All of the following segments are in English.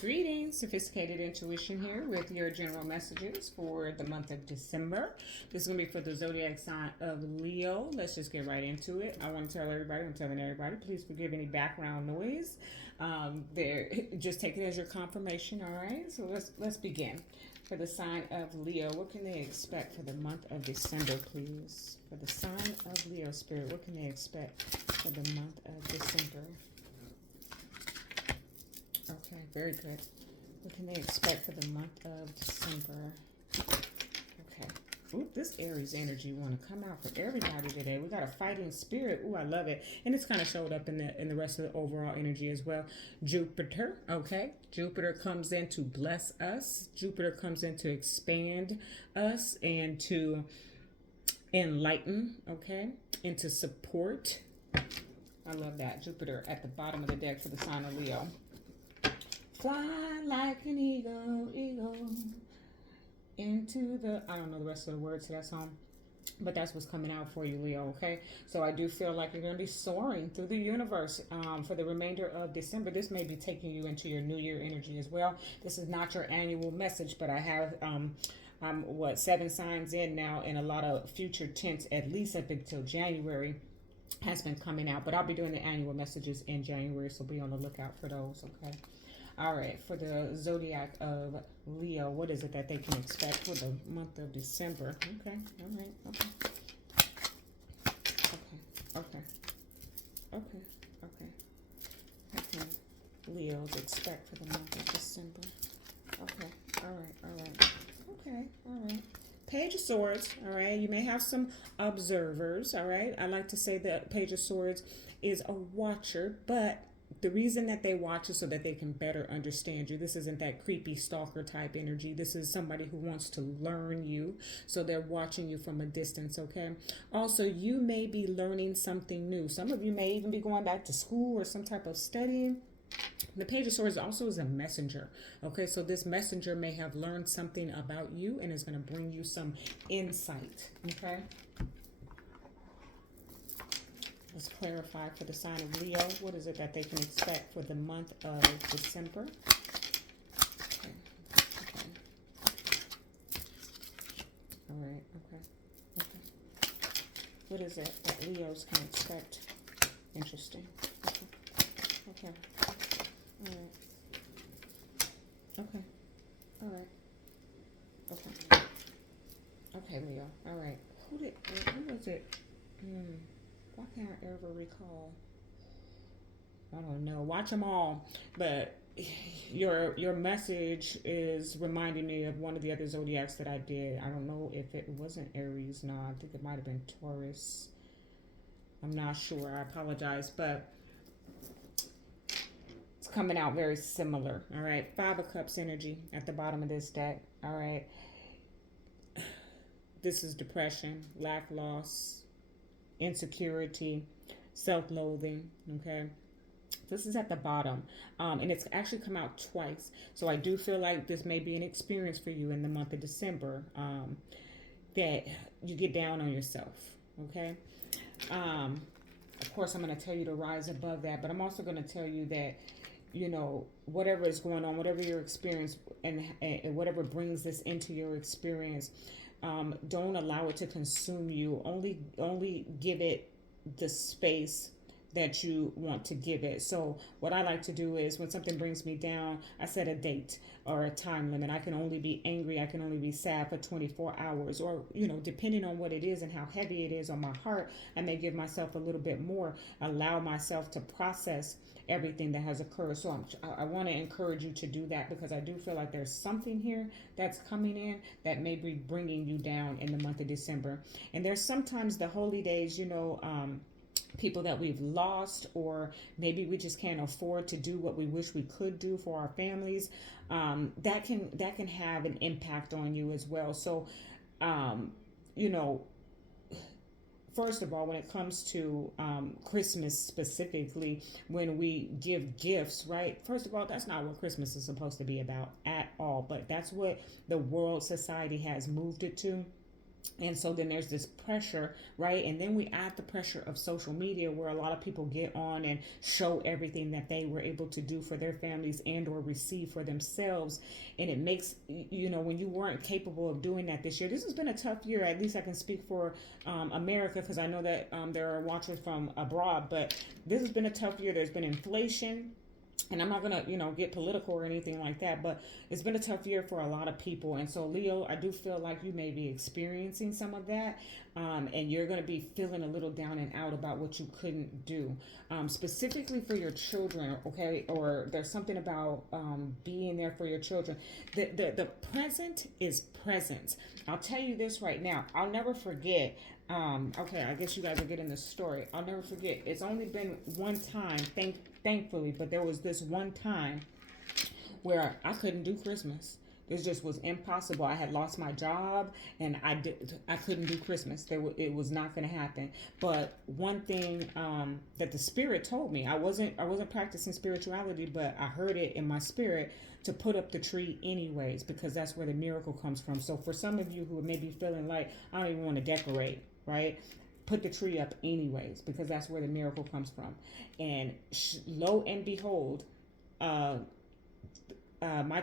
Greetings, Sophisticated Intuition here with your general messages for the month of December. This is going to be for the zodiac sign of Leo. Let's just get right into it. I want to tell everybody, I'm telling everybody, please forgive any background noise. Just take it as your confirmation, all right? So let's begin. For the sign of Leo, what can they expect for the month of December, please? For the sign of Leo, Spirit, what can they expect for the month of December? Okay, very good. What can they expect for the month of December? Okay. Ooh, this Aries energy want to come out for everybody today. We got a fighting spirit. Ooh, I love it. And it's kind of showed up in the rest of the overall energy as well. Jupiter, okay? Jupiter comes in to bless us. Jupiter comes in to expand us and to enlighten, okay? And to support. I love that. Jupiter at the bottom of the deck for the sign of Leo. Fly like an eagle, into the, I don't know the rest of the words to that song, but that's what's coming out for you, Leo, okay? So I do feel like you're going to be soaring through the universe for the remainder of December. This may be taking you into your New Year energy as well. This is not your annual message, but I have, I'm 7 signs in now, and a lot of future tense, at least up until January, has been coming out. But I'll be doing the annual messages in January, so be on the lookout for those, okay? All right, for the zodiac of Leo, what is it that they can expect for the month of December? Okay, all right, okay. Okay. What can Leos expect for the month of December? Okay, all right. Okay, all right. Page of Swords, all right. You may have some observers, all right. I like to say that Page of Swords is a watcher, but the reason that they watch is so that they can better understand you. This isn't that creepy stalker type energy. This is somebody who wants to learn you. So they're watching you from a distance, okay? Also, you may be learning something new. Some of you may even be going back to school or some type of studying. The Page of Swords also is a messenger, okay? So this messenger may have learned something about you and is going to bring you some insight, okay? Let's clarify for the sign of Leo. What is it that they can expect for the month of December? Okay. All right. Okay. What is it that Leos can expect? Interesting. Okay. All right. Okay. All right. Okay. Okay, Leo. All right. Who was it? Why can't I ever recall? I don't know. Watch them all. But your message is reminding me of one of the other zodiacs that I did. I don't know if it wasn't Aries. No, I think it might have been Taurus. I'm not sure. I apologize. But it's coming out very similar. All right. 5 of Cups energy at the bottom of this deck. All right. This is depression, lack, loss, insecurity, self-loathing, okay? This is at the bottom, and it's actually come out twice. So I do feel like this may be an experience for you in the month of December, that you get down on yourself, okay? Of course, I'm going to tell you to rise above that, but I'm also going to tell you that, you know, whatever is going on, whatever your experience, and whatever brings this into your experience, don't allow it to consume you. Only give it the space that you want to give it. So what I like to do is when something brings me down, I set a date or a time limit. I can only be angry, I can only be sad for 24 hours, or, you know, depending on what it is and how heavy it is on my heart, I may give myself a little bit more, allow myself to process everything that has occurred. So I want to encourage you to do that, because I do feel like there's something here that's coming in that may be bringing you down in the month of December. And there's sometimes the holy days, you know, people that we've lost, or maybe we just can't afford to do what we wish we could do for our families, that can have an impact on you as well. So you know, first of all, when it comes to Christmas specifically, when we give gifts, right? First of all, that's not what Christmas is supposed to be about at all. But that's what the world society has moved it to. And so then there's this pressure, right? And then we add the pressure of social media, where a lot of people get on and show everything that they were able to do for their families and or receive for themselves. And it makes, when you weren't capable of doing that this year. This has been a tough year. At least I can speak for America, because I know that there are watchers from abroad. But this has been a tough year. There's been inflation, and I'm not gonna, get political or anything like that, but it's been a tough year for a lot of people. And so, Leo, I do feel like you may be experiencing some of that, and you're gonna be feeling a little down and out about what you couldn't do, specifically for your children, okay? Or there's something about being there for your children. The present is present. I'll tell you this right now. I'll never forget. Okay, I guess you guys are getting the story. I'll never forget. It's only been one time, thankfully, but there was this one time where I couldn't do Christmas. This just was impossible. I had lost my job, and I couldn't do Christmas. It was not going to happen. But one thing that the Spirit told me, I wasn't practicing spirituality, but I heard it in my spirit to put up the tree anyways, because that's where the miracle comes from. So for some of you who may be feeling like, I don't even want to decorate, right? Put the tree up anyways, because that's where the miracle comes from. And lo and behold, my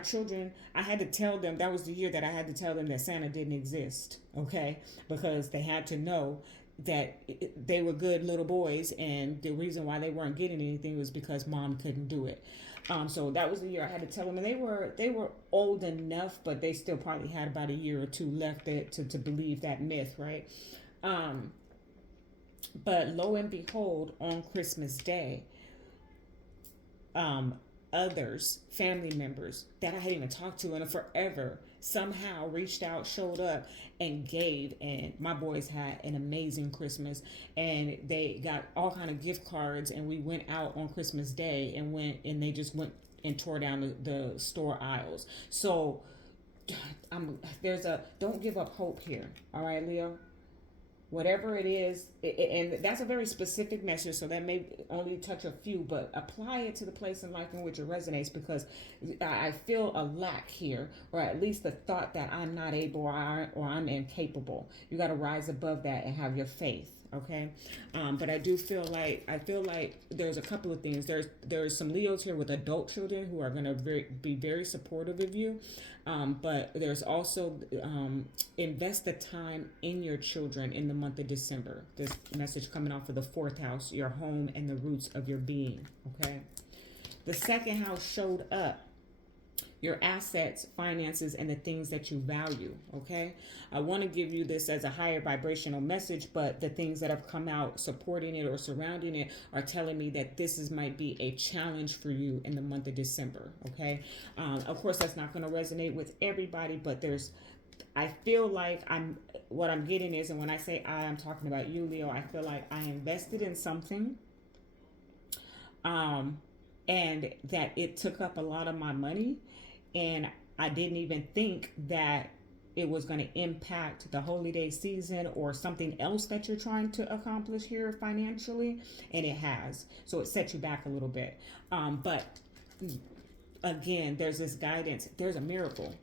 children, I had to tell them, that was the year that I had to tell them that Santa didn't exist, okay? Because they had to know that they were good little boys, and the reason why they weren't getting anything was because mom couldn't do it. So that was the year I had to tell them, and they were old enough, but they still probably had about a year or two left to believe that myth, right? But lo and behold, on Christmas Day, others, family members that I hadn't even talked to in forever, somehow reached out, showed up, and gave. And my boys had an amazing Christmas, and they got all kind of gift cards. And we went out on Christmas Day and they just went and tore down the store aisles. So don't give up hope here. All right, Leo. Whatever it is, and that's a very specific message, so that may only touch a few, but apply it to the place in life in which it resonates, because I feel a lack here, or at least the thought that I'm not able, or I'm incapable. You got to rise above that and have your faith. Okay, but I feel like there's a couple of things. There's some Leos here with adult children who are going to be very supportive of you, but there's also invest the time in your children in the month of December. This message coming off of the 4th house, your home and the roots of your being. Okay, the 2nd house showed up. Your assets, finances, and the things that you value, okay? I want to give you this as a higher vibrational message, but the things that have come out supporting it or surrounding it are telling me that might be a challenge for you in the month of December, okay? Of course, that's not going to resonate with everybody, but I feel like what I'm getting is, and when I say I'm talking about you, Leo, I feel like I invested in something, and that it took up a lot of my money. And I didn't even think that it was going to impact the holiday season or something else that you're trying to accomplish here financially. And it has. So it set you back a little bit. But again, there's this guidance. There's a miracle.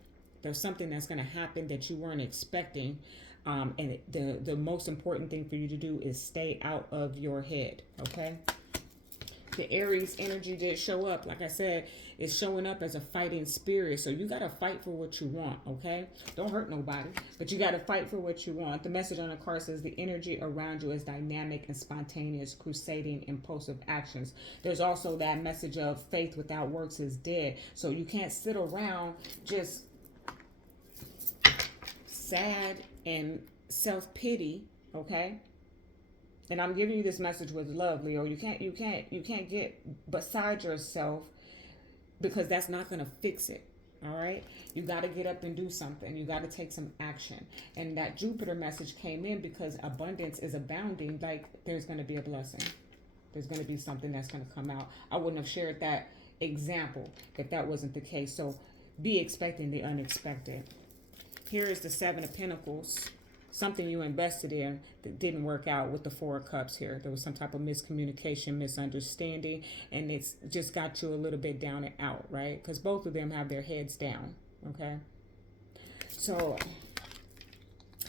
There's something that's going to happen that you weren't expecting. And the most important thing for you to do is stay out of your head. Okay? The Aries energy did show up. Like I said, it's showing up as a fighting spirit. So you got to fight for what you want, okay? Don't hurt nobody, but you got to fight for what you want. The message on the card says the energy around you is dynamic and spontaneous, crusading, impulsive actions. There's also that message of faith without works is dead. So you can't sit around just sad and self-pity, okay? And I'm giving you this message with love, Leo. You can't get beside yourself, because that's not going to fix it. All right. You got to get up and do something. You got to take some action. And that Jupiter message came in because abundance is abounding. Like, there's going to be a blessing. There's going to be something that's going to come out. I wouldn't have shared that example if that wasn't the case. So be expecting the unexpected. Here is the 7 of Pentacles. Something you invested in that didn't work out with the 4 of Cups here. There was some type of miscommunication, misunderstanding, and it's just got you a little bit down and out, right? Because both of them have their heads down, okay? So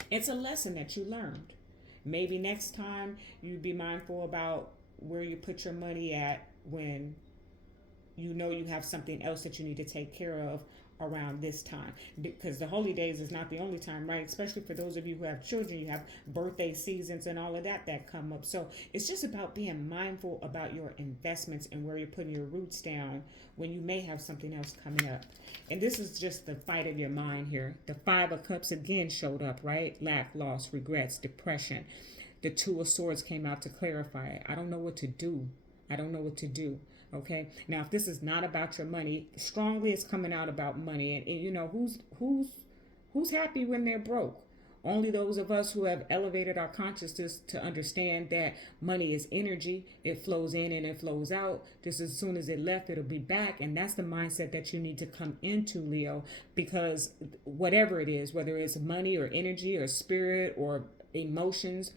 It's a lesson that you learned. Maybe next time you be mindful about where you put your money at when you know you have something else that you need to take care of around this time, because the holy days is not the only time, right? Especially for those of you who have children, you have birthday seasons and all of that that come up. So it's just about being mindful about your investments and where you're putting your roots down when you may have something else coming up. And this is just the fight of your mind here. The Five of Cups again showed up, right? Lack, loss, regrets, depression. The Two of Swords came out to clarify it. I don't know what to do. I don't know what to do. Okay. Now, if this is not about your money, strongly it's coming out about money. And you know, who's happy when they're broke? Only those of us who have elevated our consciousness to understand that money is energy. It flows in and it flows out. Just as soon as it left, it'll be back. And that's the mindset that you need to come into, Leo, because whatever it is, whether it's money or energy or spirit or emotions,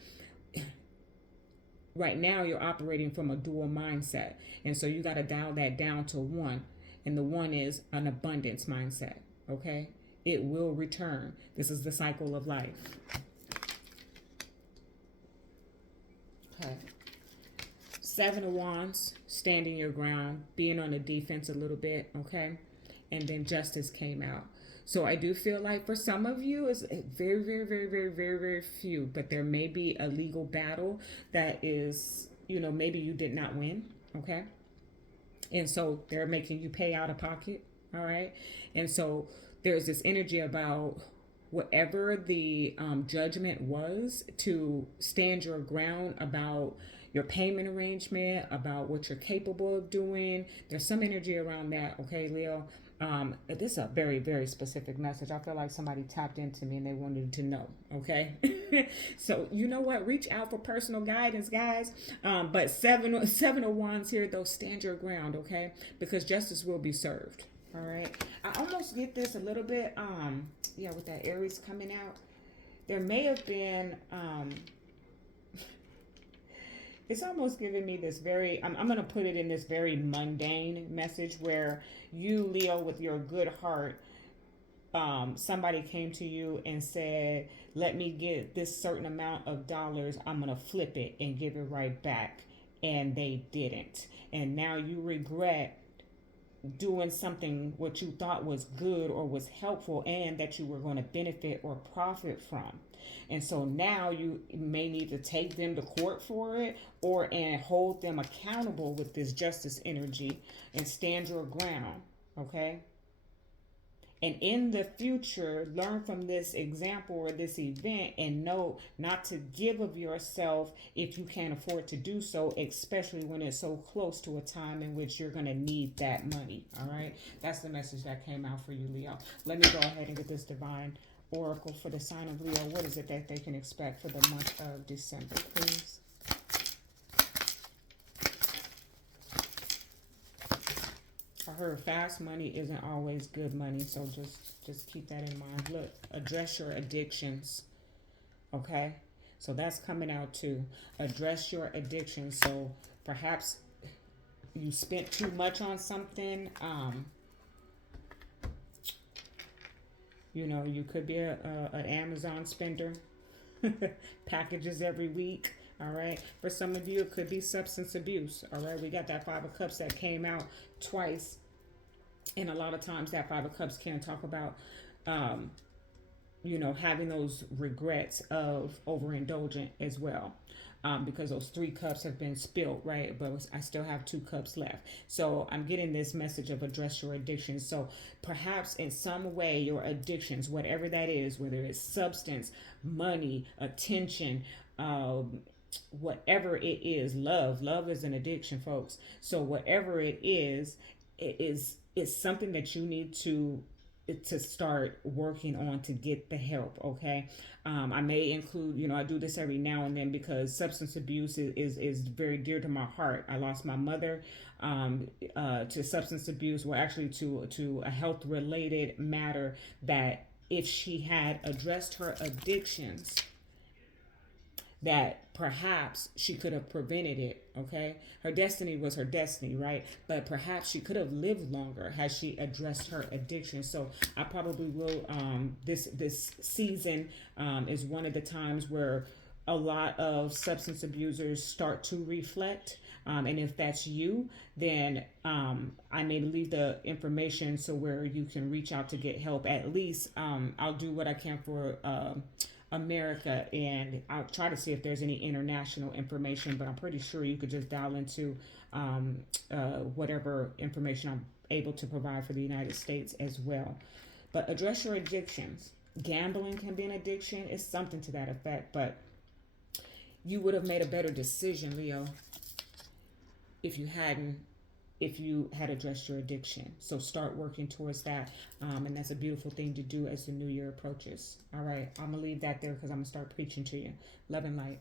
right now you're operating from a dual mindset, and so you got to dial that down to one, and the one is an abundance mindset. Okay, it will return. This is the cycle of life. Okay, Seven of Wands, standing your ground, being on the defense a little bit. Okay, and then Justice came out. So I do feel like for some of you, it's very, very, very, very, very, very few, but there may be a legal battle that is, you know, maybe you did not win. Okay. And so they're making you pay out of pocket. All right. And so there's this energy about whatever the judgment was, to stand your ground about your payment arrangement, about what you're capable of doing. There's some energy around that. Okay, Leo. This is a very, very specific message. I feel like somebody tapped into me and they wanted to know. Okay. So you know what? Reach out for personal guidance, guys. But seven of Wands here, though, stand your ground. Okay. Because justice will be served. All right. I almost get this a little bit. Yeah, with that Aries coming out, there may have been, it's almost giving me this very, I'm going to put it in this very mundane message where you, Leo, with your good heart, somebody came to you and said, let me get this certain amount of dollars. I'm going to flip it and give it right back. And they didn't. And now you regret doing something what you thought was good or was helpful and that you were going to benefit or profit from. And so now you may need to take them to court for it, and hold them accountable with this justice energy and stand your ground. Okay. And in the future, learn from this example or this event and know not to give of yourself if you can't afford to do so, especially when it's so close to a time in which you're going to need that money. All right. That's the message that came out for you, Leo. Let me go ahead and get this divine oracle for the sign of Leo. What is it that they can expect for the month of December, please? I heard fast money isn't always good money, so just keep that in mind. Look, address your addictions. Okay, so that's coming out too. Address your addictions. So perhaps you spent too much on something. You know, you could be an Amazon spender. Packages every week. All right. For some of you, it could be substance abuse. All right. We got that Five of Cups that came out twice. And a lot of times that Five of Cups can talk about, you know, having those regrets of overindulgent as well. Because those 3 cups have been spilled, right? But I still have 2 cups left. So I'm getting this message of address your addictions. So perhaps in some way your addictions, whatever that is, whether it's substance, money, attention, whatever it is, love is an addiction, folks. So whatever it is something that you need to start working on to get the help. Okay. I may include, you know, I do this every now and then because substance abuse is very dear to my heart. I lost my mother to substance abuse, well, actually to a health related matter that if she had addressed her addictions, that perhaps she could have prevented it. Okay, her destiny was her destiny, right? But perhaps she could have lived longer had she addressed her addiction. So I probably will. This season is one of the times where a lot of substance abusers start to reflect. And if that's you, then I may leave the information so where you can reach out to get help. At least I'll do what I can for America, and I'll try to see if there's any international information. But I'm pretty sure you could just dial into whatever information I'm able to provide for the United States as well. But address your addictions. Gambling can be an addiction. It's something to that effect, but you would have made a better decision, Leo, if you hadn't if you had addressed your addiction. So start working towards that. And that's a beautiful thing to do as the new year approaches. All right. I'm going to leave that there because I'm going to start preaching to you. Love and light.